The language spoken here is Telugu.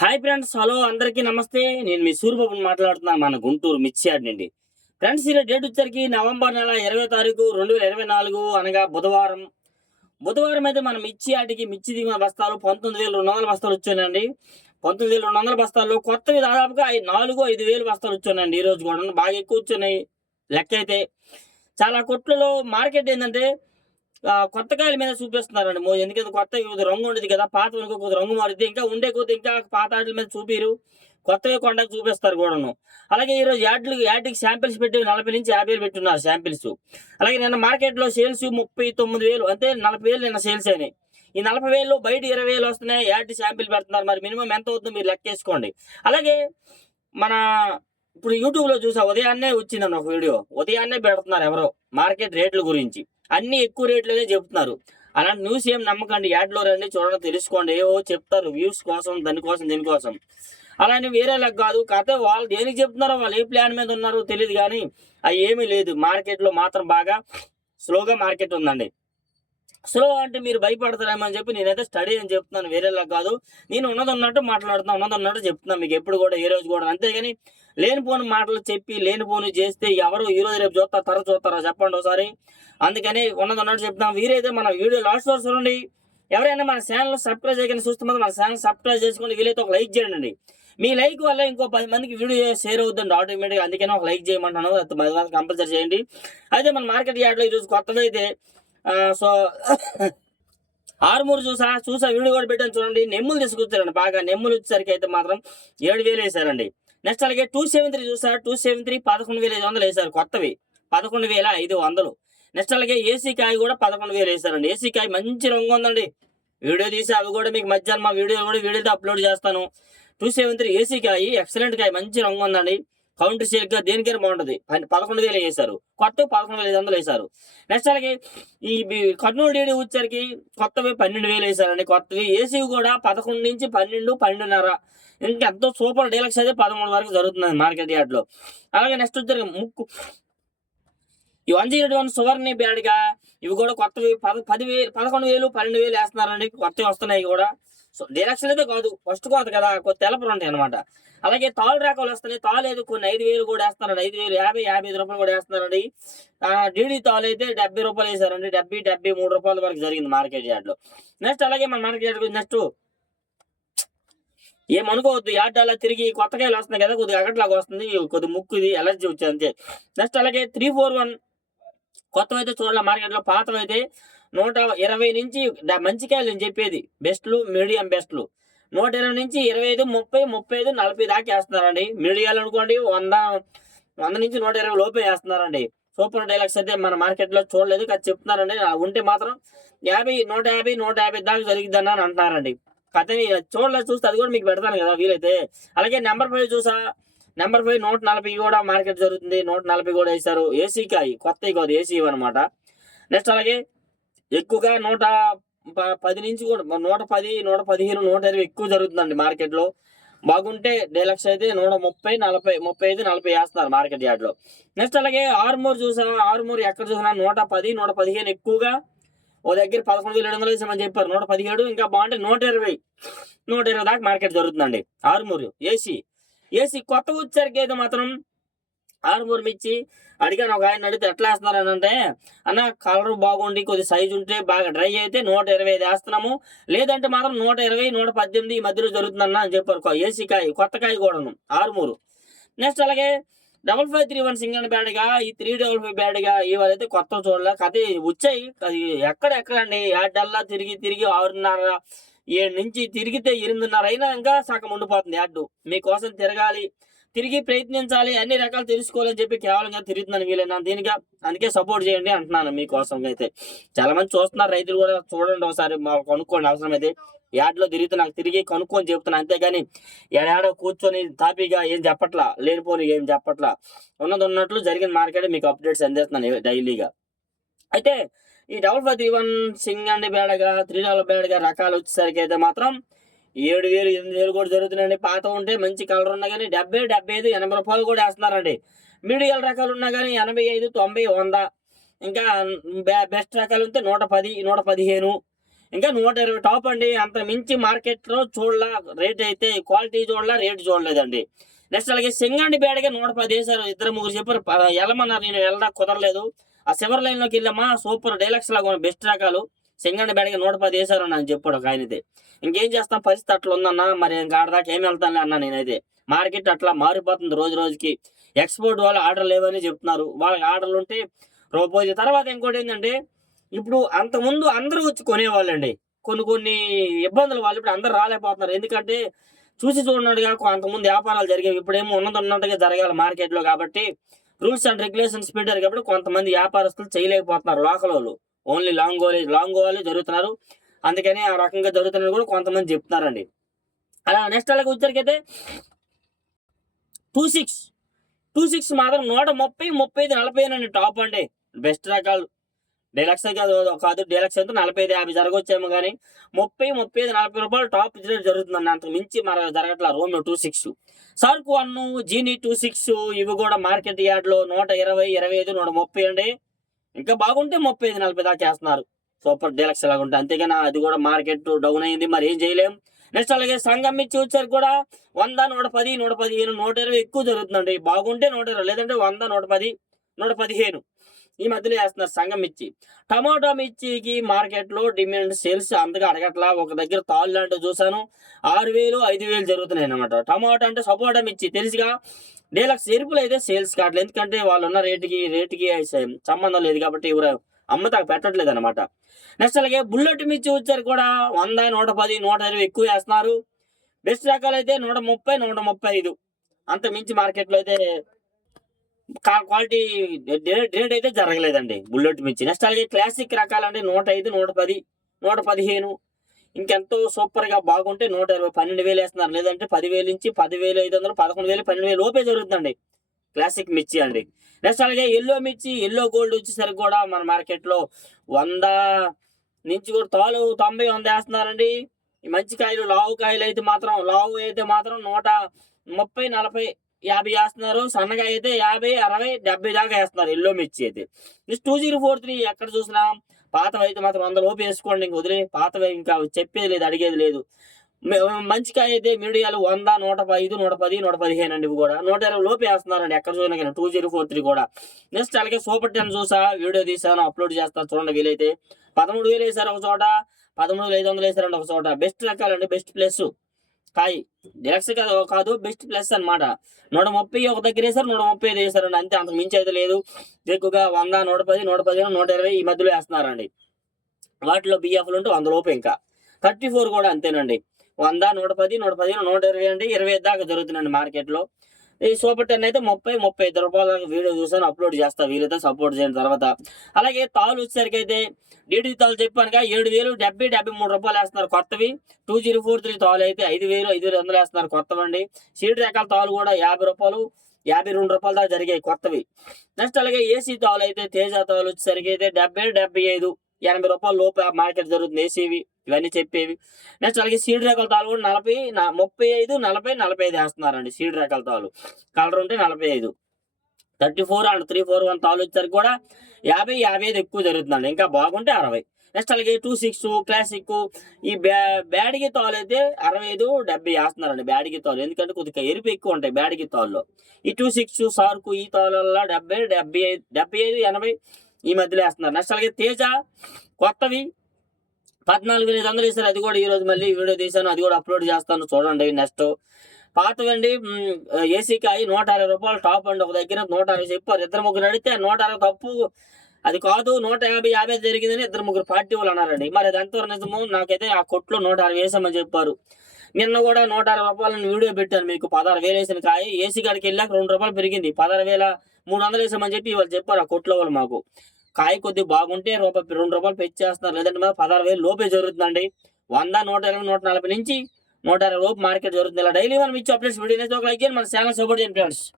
హాయ్ ఫ్రెండ్స్ హలో అందరికీ నమస్తే. నేను మీ సూర్యబాబుని మాట్లాడుతున్నాను మన గుంటూరు మిర్చియాడ్ నుండి. ఫ్రెండ్స్ ఈరోజు డేట్ వచ్చరికి నవంబర్ నెల ఇరవై తారీఖు రెండు వేల ఇరవై నాలుగు అనగా బుధవారం. బుధవారం అయితే మన మిర్చి ఆటికి మిర్చి దిగిన బస్తాలు పంతొమ్మిది వేల రెండు వందల బస్తాలు వచ్చానండి పంతొమ్మిది వేల రెండు వందల బస్తాల్లో కొత్తవి దాదాపుగా నాలుగు ఐదు వేలు బస్తాలు వచ్చానండి ఈ రోజు కూడా బాగా ఎక్కువ వచ్చాయి. లెక్క అయితే చాలా కొట్లలో మార్కెట్ ఏంటంటే కొత్త కాయల మీద చూపిస్తున్నారండి మో ఎందుకంటే కొత్త రంగు ఉండేది కదా పాత వెనుక రంగు మారుద్ది. ఇంకా ఉండే కొద్ది ఇంకా పాత ఆటల మీద చూపిరు. కొత్తవి కొండకు చూపిస్తారు కూడాను. అలాగే ఈరోజు యాడ్లు యాడ్కి శాంపిల్స్ పెట్టి నలభై నుంచి యాభై వేలు పెట్టున్నారు శాంపిల్స్. అలాగే నిన్న మార్కెట్లో సేల్స్ ముప్పై తొమ్మిది వేలు అంటే నలభై వేలు నిన్న సేల్స్ అయినాయి. ఈ నలభై వేలు బయట ఇరవై వేలు వస్తున్నాయి. యాడ్ శాంపిల్ పెడుతున్నారు. మరి మినిమం ఎంత అవుతుందో మీరు లెక్కేసుకోండి అలాగే మన ఇప్పుడు యూట్యూబ్లో చూసా ఉదయాన్నే వచ్చిందన్న ఒక వీడియో. ఉదయాన్నే పెడుతున్నారు ఎవరో మార్కెట్ రేట్ల గురించి. అన్ని ఎక్కువ రేట్లోనే చెప్తున్నారు. అలాంటి న్యూస్ ఏం నమ్మకండి. యాడ్లో రండి చూడండి తెలుసుకోండి. ఏవో చెప్తారు వ్యూస్ కోసం దానికోసం దీనికోసం అలానే వేరేలా కాదు. కథ వాళ్ళు దేనికి చెప్తున్నారో వాళ్ళు ఏ ప్లాన్ మీద ఉన్నారో తెలియదు కానీ అవి ఏమీ లేదు. మార్కెట్లో మాత్రం బాగా స్లోగా మార్కెట్ ఉందండి. స్లో అంటే మీరు భయపడతారేమో అని చెప్పి నేనైతే స్టడీ అని చెప్తున్నాను వేరేలా కాదు. నేను ఉన్నది ఉన్నట్టు మాట్లాడుతున్నా ఉన్నది ఉన్నట్టు చెప్తున్నాను మీకు ఎప్పుడు కూడా ఏ రోజు కూడా. అంతేగాని లేనిపోని మాటలు చెప్పి లేనిపోని చేస్తే ఎవరు ఈ రోజు రేపు చూస్తారు తర చూస్తారా? చెప్పండి ఒకసారి. అందుకని ఉన్నది ఉన్నట్టు చెప్తున్నాం వీరైతే మన వీడియో లాస్ట్ వరకు చూడండి. ఎవరైనా మన ఛానల్ సబ్స్క్రైబ్ చేయకుండా చూస్తున్నారు మన ఛానల్ సబ్స్క్రైబ్ చేసుకోండి వీలైతే ఒక లైక్ చేయండి. మీ లైక్ వల్ల ఇంకో పది మందికి వీడియో షేర్ అవుతుంది ఆటోమేటిక్గా అందుకని ఒక లైక్ చేయమంటాను పది మంది కంపల్సరీ చేయండి. అయితే మన మార్కెట్ యార్డ్లో ఈరోజు కొత్తదైతే సో ఆరుమూరు చూసా చూసా వీడియో కూడా పెట్టాను చూడండి. నెమ్ములు తీసుకొచ్చారండి బాగా నెమ్ములు వచ్చేసరికి అయితే మాత్రం ఏడు వేలు వేసారండి. నెక్స్ట్ అలాగే టూ సెవెన్ త్రీ చూసా టూ సెవెన్ త్రీ పదకొండు వేల ఐదు వందలు వేశారు కొత్తవి. పదకొండు వేల ఐదు వందలు. నెక్స్ట్ అలాగే ఏసీ కాయ కూడా పదకొండు వేలు వేశారండి. ఏసీ కాయ మంచి రంగు ఉందండి. వీడియో తీసి అవి కూడా మీకు మధ్యాహ్నం మా వీడియో కూడా వీడియోతో అప్లోడ్ చేస్తాను. టూ సెవెన్ త్రీ ఏసీ కాయ ఎక్సలెంట్ కాయ మంచి రంగు ఉందండి. కౌంటర్ షేక్గా దేనికైనా బాగుంటది. పదకొండు వేలు వేశారు. కొత్త పదకొండు వేల ఐదు వందలు వేశారు. నెక్స్ట్ అలాగే ఈ కర్నూలు డీడీ వచ్చరికి కొత్తవి పన్నెండు వేలు వేశారండి. కొత్తవి ఏసీ కూడా పదకొండు నుంచి పన్నెండు పన్నెండున్నర. ఇంకా ఎంతో సూపర్ డీలక్స్ అయితే పదమూడు వరకు జరుగుతుంది మార్కెట్ యార్డ్లో అలాగే నెక్స్ట్ వచ్చరికి ముక్కు ఈ వన్ జీరో వన్ సువర్ణి బ్యాడ్గా ఇవి కూడా కొత్తవి పద పది వేలు పదకొండు వేలు పన్నెండు వేలు వేస్తున్నారండి. కొత్తవి వస్తున్నాయి కూడా. సో డైరెక్షన్ అయితే కాదు ఫస్ట్ కోత కదా కొత్త తెలపరు ఉంటాయి అనమాట అలాగే తాళ్ళు రేఖలు వస్తున్నాయి. తాళ్ళు ఏదో కొన్ని ఐదు వేలు కూడా వేస్తున్నారండి. ఐదు వేలు యాభై యాభై ఐదు రూపాయలు కూడా వేస్తున్నారండి. డీడీ తాళ్ళు అయితే డెబ్బై రూపాయలు వేసారండి. డెబ్బై డెబ్బై మూడు రూపాయల వరకు జరిగింది మార్కెట్ యార్డ్లో. నెక్స్ట్ అలాగే మన మార్కెట్ యార్డ్ నెక్స్ట్ ఏమనుకోవద్దు యాడ్ అలా తిరిగి కొత్తకాయలు వస్తున్నాయి కదా కొద్దిగా అగట్లాగా వస్తుంది. కొద్ది ముక్కు ఇది ఎలర్జీ వచ్చింది అంతే. నెక్స్ట్ అలాగే త్రీ ఫోర్ వన్ కొత్తవైతే చూడాలి మార్కెట్లో. పాతవైతే నూట ఇరవై నుంచి మంచి కాయలు నేను చెప్పేది. బెస్ట్లు మీడియం బెస్ట్లు. నూట ఇరవై నుంచి ఇరవై ఐదు ముప్పై ముప్పై ఐదు నలభై దాకా వేస్తున్నారండి. మీడియాలు అనుకోండి వంద వంద నుంచి నూట ఇరవై లోపే వేస్తున్నారండి. సూపర్ డైలాగ్స్ అయితే మన మార్కెట్లో చూడలేదు. కానీ చెప్తున్నారండి. ఉంటే మాత్రం యాభై నూట యాభై నూట యాభై దాకా జరిగిద్దని అని అంటున్నారండి. కథని చూడలేదు చూస్తే అది కూడా మీకు పెడతాను కదా వీలైతే. అలాగే నెంబర్ ఫైవ్ చూసా. నెంబర్ ఫైవ్ నూట నలభై కూడా మార్కెట్ జరుగుతుంది. నూట నలభై కూడా వేశారు. ఏసీ కాయి కొత్త కాదు ఏసీ అనమాట నెక్స్ట్ అలాగే ఎక్కువగా నూట ప- పది నుంచి కూడా నూట పది నూట పదిహేను నూట ఇరవై ఎక్కువ జరుగుతుందండి మార్కెట్లో. బాగుంటే డైలక్స్ అయితే నూట ముప్పై నలభై ముప్పై ఐదు నలభై వేస్తున్నారు మార్కెట్ యార్డ్లో. నెక్స్ట్ అలాగే ఆర్మూర్ చూసా ఆర్మూర్ ఎక్కడ చూసినా నూట పది నూట పదిహేను ఎక్కువగా. ఓ దగ్గర పదకొండు వేల ఏడు వందలు వేసామని చెప్పారు నూట పదిహేడు ఇంకా బాగుంటే నూట ఇరవై నూట ఇరవై దాకా మార్కెట్ జరుగుతుందండి ఆరుమూరు ఏసీ. ఏసీ కొత్త వచ్చరికి అయితే మాత్రం ఆరుమూరు మిర్చి అడిగాను ఒక ఆయన అడిగితే ఎట్లా వేస్తున్నారు అంటే అన్న కలర్ బాగుండి కొద్ది సైజు ఉంటే బాగా డ్రై అయితే నూట ఇరవై ఐదు వేస్తున్నాము. లేదంటే మాత్రం నూట ఇరవై నూట పద్దెనిమిది ఈ మధ్యలో జరుగుతుందన్న అని చెప్పారు. ఏసీ కాయ కొత్త కాయ కూడాను ఆరుమూరు. నెక్స్ట్ అలాగే double five three one single బ్యాడ్గా ఈ త్రీ డబల్ ఫైవ్ బ్యాడ్గా ఇవైతే కొత్త చూడలే. కథ వచ్చాయి. అది ఎక్కడ అండి యాడ్డల్లా తిరిగి తిరిగి ఆరున్నర ఏడు నుంచి తిరిగితే ఎనిమిదిన్నర అయినా ఇంకా సగం ఉండిపోతుంది యాడ్డు. మీకోసం తిరగాలి. తిరిగి ప్రయత్నించాలి అన్ని రకాలు తెలుసుకోవాలని చెప్పి కేవలంగా తిరుగుతున్నాను వీలైనా దీనిగా అందుకే సపోర్ట్ చేయండి అంటున్నాను మీకోసం అయితే చాలా మంది చూస్తున్నారు రైతులు కూడా చూడండి ఒకసారి మాకు కొనుక్కోండి అవసరమైతే. యాడ్లో తిరిగితే నాకు తిరిగి కనుక్కొని చెప్తున్నాను అంతేగాని ఏడాడో కూర్చొని తాపీగా ఏం చెప్పట్లా లేనిపోని ఏం చెప్పట్లా. ఉన్నది ఉన్నట్లు జరిగిన మార్కెట్ మీకు అప్డేట్స్ అందిస్తున్నాను డైలీగా. అయితే ఈ double five three one Singh and బేడగా త్రీ డబల్ బేడగా రకాలు వచ్చేసరికి అయితే మాత్రం ఏడు వేలు ఎనిమిది వేలు కూడా జరుగుతున్నాయండి. పాత ఉంటే మంచి కలర్ ఉన్నా కానీ డెబ్బై డెబ్బై ఐదు ఎనభై రూపాయలు కూడా వేస్తున్నారండి. మీడియం రకాలు ఉన్నా కానీ ఎనభై ఐదు తొంభై వంద. ఇంకా బె- బెస్ట్ రకాలు ఉంటే నూట పది నూట పదిహేను. ఇంకా నూట ఇరవై టాప్ అండి. అంత మించి మార్కెట్లో చూడలా రేట్ అయితే క్వాలిటీ చూడలా రేట్ చూడలేదండి. నెక్స్ట్ అలాగే సింగండి బేడగా నూట పది వేసారు ఇద్దరు ముగ్గురు చెప్పారు వెళ్ళమన్నారు నేను వెళ్ళడా కుదరలేదు. ఆ సివర్ లైన్లోకి వెళ్ళామా సూపర్ డైలక్స్ లాగా బెస్ట్ రకాలు. సింగండి బేడగా నూట పది వేసారు అని చెప్పాడు ఒక ఆయనది. ఇంకేం చేస్తాం? పరిస్థితి అట్లా ఉందన్న మరి ఇంకా ఆడదాకా ఏం వెళ్తానులే అన్న నేనైతే. మార్కెట్ అట్లా మారిపోతుంది రోజు రోజుకి. ఎక్స్పోర్ట్ వాళ్ళు ఆర్డర్ లేవని చెప్తున్నారు. వాళ్ళకి ఆర్డర్లు ఉంటే రోజు తర్వాత ఇంకోటి ఏంటంటే ఇప్పుడు అంతకుముందు అందరూ వచ్చి కొనేవాళ్ళండి. కొన్ని కొన్ని ఇబ్బందులు వాళ్ళు ఇప్పుడు అందరు రాలేకపోతున్నారు. ఎందుకంటే చూసి చూడనట్టుగా అంతకుముందు వ్యాపారాలు జరిగేవి. ఇప్పుడేమో ఉన్నది ఉన్నట్టుగా జరగాలి మార్కెట్లో కాబట్టి రూల్స్ అండ్ రెగ్యులేషన్స్ పెట్టారు కాబట్టి కొంతమంది వ్యాపారస్తులు చేయలేకపోతున్నారు లోకల్ వాళ్ళు ఓన్లీ లాంగ్ గోలే లాంగ్ గోవాలే జరుగుతున్నారు. అందుకని ఆ రకంగా జరుగుతున్నారు కూడా కొంతమంది చెప్తున్నారండి. అలా నెక్స్ట్ అలాగే వచ్చరికైతే టూ సిక్స్ టూ సిక్స్ మాత్రం నూట ముప్పై ముప్పై ఐదు నలభై అండి టాప్ అండి. బెస్ట్ రకాలు డీలక్స్ కాదు కాదు డీలక్స్ అయితే నలభై ఐదు యాభై జరగవచ్చేమో కానీ ముప్పై ముప్పై ఐదు నలభై రూపాయలు టాప్ రేట్ జరుగుతుందండి. అంతకు మించి మన జరగట్ల రోమియో టూ సిక్స్. సర్క్ వన్ జీనీ టూ సిక్స్ ఇవి కూడా మార్కెట్ యార్డ్లో నూట ఇరవై ఇరవై ఐదు నూట ముప్పై అండి. ఇంకా బాగుంటే ముప్పై ఐదు నలభై దాకా చేస్తున్నారు. సూపర్ డీలక్స్ లాగా ఉంటుంది అంతేగాని అది కూడా మార్కెట్ డౌన్ అయింది. మరి ఏం చేయలేం. నెక్స్ట్ అలాగే సంగమ్మి ఇచ్చి కూడా వంద నూట పది నూట పదిహేను నూట ఇరవై ఎక్కువ జరుగుతుందండి. బాగుంటే నూట ఇరవై లేదంటే వంద నూట పది నూట పదిహేను ఈ మధ్యలో వేస్తున్నారు సంగం మిర్చి. టమాటో మిర్చికి మార్కెట్లో డిమాండ్ సేల్స్ అంతగా అడగట్లా. ఒక దగ్గర తాళ్ళు లాంటివి చూసాను ఆరు వేలు ఐదు వేలు జరుగుతున్నాయి అనమాట టమాటో అంటే సపోటా మిర్చి. తెలుసుగా డీలక్స్ ఎరుపులు అయితే సేల్స్ కావట్లేదు. ఎందుకంటే వాళ్ళు ఉన్న రేటుకి రేటుకి సంబంధం లేదు కాబట్టి ఎవరు అమ్మతా పెట్టట్లేదు అనమాట నెక్స్ట్ అలాగే బుల్లెట్ మిర్చి వచ్చారు కూడా. వంద నూట పది నూట ఇరవై ఎక్కువ వేస్తున్నారు. బెస్ట్ రకాలు అయితే నూట ముప్పై నూట ముప్పై ఐదు. అంత మించి మార్కెట్లో అయితే క్వాలిటీ రేట్ రేట్ అయితే జరగలేదండి బుల్లెట్ మిర్చి. నెక్స్ట్ అలాగే క్లాసిక్ రకాలు అంటే నూట ఐదు నూట పది నూట పదిహేను ఇంకెంతో సూపర్గా బాగుంటే నూట ఇరవై పన్నెండు వేలు వేస్తున్నారు. లేదంటే పదివేలు నుంచి పదివేలు ఐదు వందలు పదకొండు వేలు పన్నెండు వేలు లోపే జరుగుతుందండి. క్లాసిక్ మిర్చి అండి. నెక్స్ట్ అలాగే ఎల్లో మిర్చి ఎల్లో గోల్డ్ వచ్చేసరికి కూడా మన మార్కెట్లో వంద నుంచి కూడా తాలు తొంభై వంద వేస్తున్నారండి. ఈ మంచి కాయలు లావు కాయలు అయితే మాత్రం లావు అయితే మాత్రం నూట ముప్పై నలభై యాభై వేస్తున్నారు. సన్నగా అయితే యాభై అరవై డెబ్బై దాకా వేస్తున్నారు ఎల్లో మిర్చి అయితే. Next two zero four three ఎక్కడ చూసినా పాతవి అయితే మాత్రం వంద లోపు వేసుకోండి ఇంక వదిలే. పాతవి ఇంకా చెప్పేది లేదు అడిగేది లేదు. మ- మంచి కాయ అయితే మీడియాలు వంద నూట ఐదు నూట పది నూట పదిహేను అండి ఇవి కూడా. నూట ఇరవై లోపు వేస్తున్నారండి ఎక్కడ చూసినా కానీ. టూ జీరో ఫోర్ త్రీ కూడా. నెక్స్ట్ అలాగే సూపర్ టెన్ చూసా వీడియో తీసాను అప్లోడ్ చేస్తాను చూడండి వీలైతే. పదమూడు వేలు వేసారు ఒక చోట పదమూడు వేలు ఐదు వందలు వేసారండి ఒక చోట. బెస్ట్ రకాలండి బెస్ట్ ప్లేస్. కాయి. డిలక్స్ కాదు బెస్ట్ ప్లస్ అన్నమాట. నూట ముప్పై ఒక దగ్గర వేసారు నూట ముప్పై ఐదు వేసారండి అంతే అంతకు మించి అయితే లేదు. ఎక్కువగా వంద నూట పది నూట పదిహేను నూట ఇరవై ఈ మధ్యలో వేస్తున్నారండి. వాటిలో బిఎఫ్లు ఉంటే వంద లోపు ఇంకా. థర్టీ ఫోర్ కూడా అంతేనండి. వంద నూట పది నూట పదిహేను నూట ఇరవై అండి. ఇరవై ఐదు దాకా జరుగుతుందండి మార్కెట్లో. ఈ సూపర్ టెన్ అయితే ముప్పై ముప్పై ఐదు రూపాయల వీడియో చూసాను అప్లోడ్ చేస్తా వీలైతే సపోర్ట్ చేసిన తర్వాత. అలాగే తాళ్ళు వచ్చేసరికి అయితే డీడీ తాళ్ళు చెప్పానుగా ఏడు వేలు డెబ్బై డెబ్బై మూడు రూపాయలు వేస్తున్నారు కొత్తవి. టూ జీరో ఫోర్ త్రీ తాళ్ళు అయితే ఐదు వేలు ఐదు వేలు వందలు వేస్తున్నారు కొత్తవండి. సీడ్ రకాల తాళ్ళు కూడా యాభై రూపాయలు యాభై రెండు రూపాయల దాకా జరిగాయి కొత్తవి. నెక్స్ట్ అలాగే ఏసీ తాళ్ళు అయితే తేజ తాళ్ళు వచ్చేసరికి అయితే డెబ్బై డెబ్బై ఐదు ఎనభై రూపాయల లోపు మార్కెట్ జరుగుతుంది. ఏసీవి. ఇవన్నీ చెప్పేవి. నెక్స్ట్ అలాగే సీడ్ రకాల తాళ్ళు కూడా నలభై ముప్పై ఐదు నలభై నలభై ఐదు వేస్తున్నారండి సీడ్ రకాల తాళ్ళు కలర్ ఉంటే నలభై ఐదు. Thirty four and three four one తాళ్ళు వచ్చేసరికి కూడా యాభై యాభై ఐదు ఎక్కువ జరుగుతుందండి. ఇంకా బాగుంటే అరవై. నెక్స్ట్ అలాగే టూ సిక్స్ క్లాసిక్ ఈ బ్యా బ్యాడిగి తాళ్ళు అయితే అరవై ఐదు డెబ్బై వేస్తున్నారండి బ్యాడిగి తాళ్ళు ఎందుకంటే కొద్దిగా ఎరుపు ఎక్కువ ఉంటాయి బ్యాడిగి తాళ్ళు ఈ టూ సిక్స్ సార్కు ఈ తాళ్ళల్లో డెబ్బై డెబ్బై ఐదు డెబ్బై ఐదు ఎనభై ఈ మధ్యలో వేస్తున్నారు. నెక్స్ట్ అలాగే తేజ కొత్తవి పద్నాలుగు వేల ఐదు వందలు ఇస్తారు. అది కూడా ఈ రోజు మళ్ళీ వీడియో తీశాను. అది కూడా అప్లోడ్ చేస్తాను. చూడండి నెక్స్ట్ పాతవండి ఏసీ కాయ నూట అరవై రూపాయలు. టాప్ అండి. ఒక దగ్గర నూట అరవై చెప్పారు. ఇద్దరు ముగ్గురు అడిగితే నూట అరవై తప్పు అది కాదు నూట యాభై యాభై జరిగిందని ఇద్దరు ముగ్గురు పార్టీ వాళ్ళు అన్నారండి. మరి అది ఎంతవరకు నిజము నాకైతే ఆ కొట్లో నూట అరవై వేసామని చెప్పారు. నిన్న కూడా నూట అరవై రూపాయలని వీడియో పెట్టాను మీకు. పదహారు వేలు వేసిన కాయ ఏసీ కాడికి వెళ్ళాక రెండు రూపాయలు పెరిగింది. పదహారు వేల మూడు వందలు వేసామని చెప్పి వాళ్ళు చెప్పారు ఆ కొట్లో వాళ్ళు మాకు. కాయ కొద్ది బాగుంటే రూపాయి రెండు రూపాయలు పెంచేస్తున్నారు. లేదంటే మరి పదహారు వేలు లోపే జరుగుతుందండి. వంద నూట ఇరవై నూట నలభై నుంచి నూట ఇరవై లోపు మార్కెట్ జరుగుతుంది ఇలా డైలీ మనం ఇచ్చే అప్డేట్స్ వీడియో ఒక లైక్ చేయండి. మన ఛానల్ సపోర్ట్ చేయండి ఫ్రెండ్స్.